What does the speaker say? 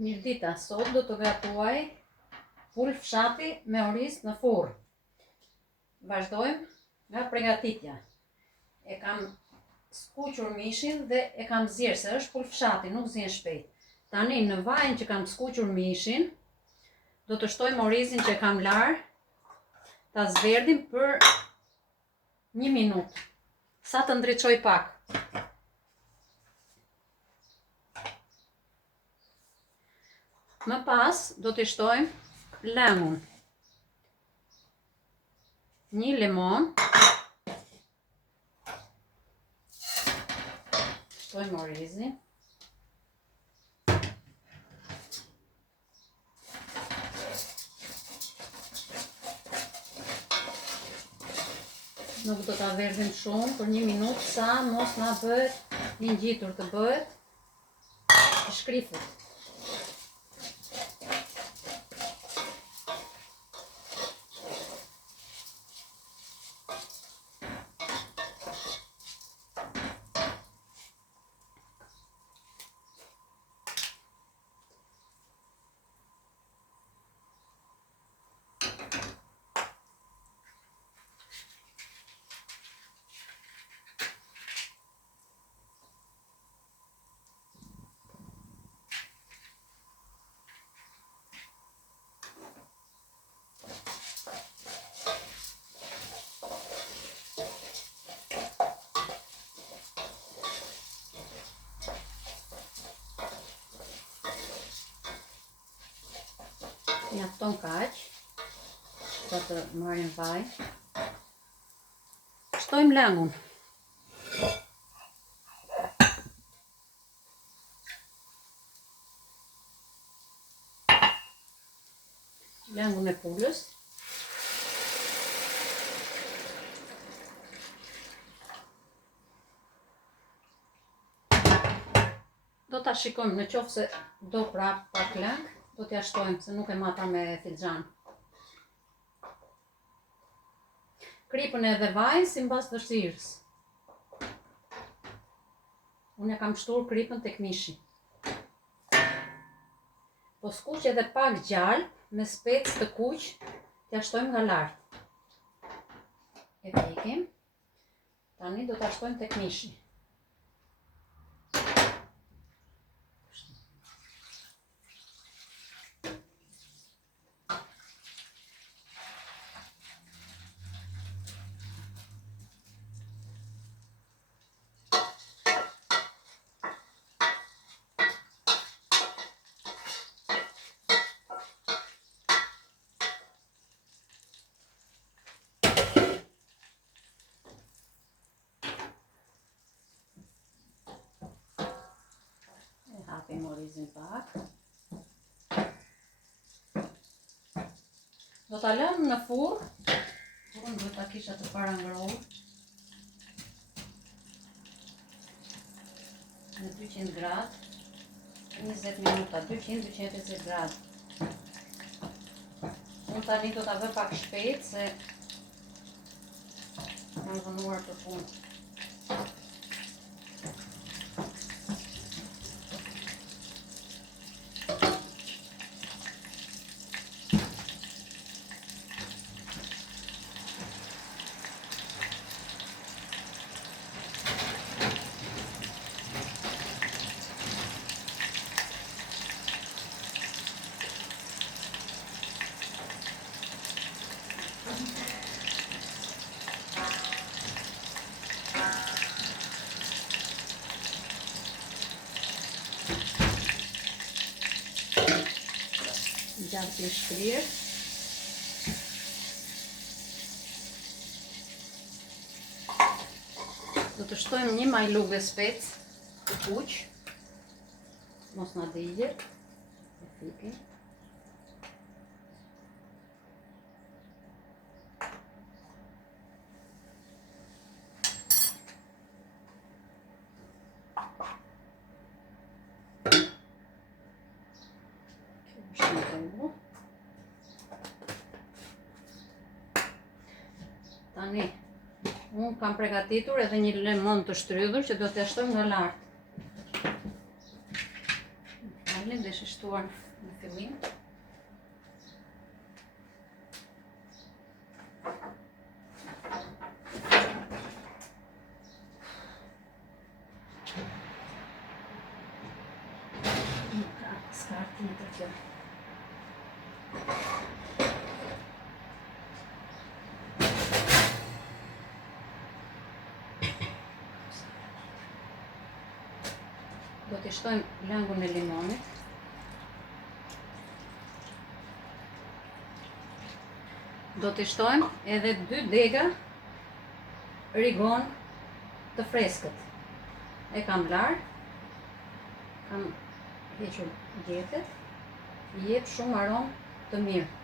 Mirdita, sot do të gatuaj pul fshati me oriz në furrë. Vazhdojmë nga përgatitja. E kam skuqur mishin dhe e kam zjerë, se është pul fshati, nuk zjen shpejt. Tani në vajin që kam skuqur mishin, do të shtojmë orizin që kam larë, ta zverdim për 1 minutë, sa të ndriçoj pak. Më pas do të shtojmë lëngun, 1 limon, shtojmë orizin, nuk do ta verdim shumë për 1 minutë, sa mos na bëhet i ngjitur, të bëhet i shkrifur. Mjafton kaq, sa të marrin vaj. Shtojmë lëngun. Lëngun e pulës. Do ta shikojmë, në qoftë se do prap pak lëng, do t'ja shtojmë, se nuk e mata me filxhan. Kripën edhe vajin sipas vështirës. Unë kam shtuar kripën tek mishi. Po skuq edhe pak gjalp me specë të kuq, t'ja shtojmë nga lart. E prekim. Tani do ta shtojmë tek mishi. Hapim orizin pak. Do ta lëm në furrë. Unë do ta kisha të parangrohur. Në 200 gradë. 20 minuta, 200-250 gradë. Unë tani do ta vë pak shpejt, se kam vënuar për punë. Gjatë i shkrirë. Do të shtojmë 1 majlugë specë të kuq, mos na digjet. E fikim. Tani, unë kam përgatitur edhe 1 limon të shtrydhur që do t'ja shtojmë nga lart. mineralin dhe shishtuar në fillim. S'ka tjetër kjo. Do t'i shtojmë langun e limonit. Do t'i shtojmë edhe 2 dega rigon të freskët. E kam larë, kam hequr gjethet, i jep shumë aromë të mirë.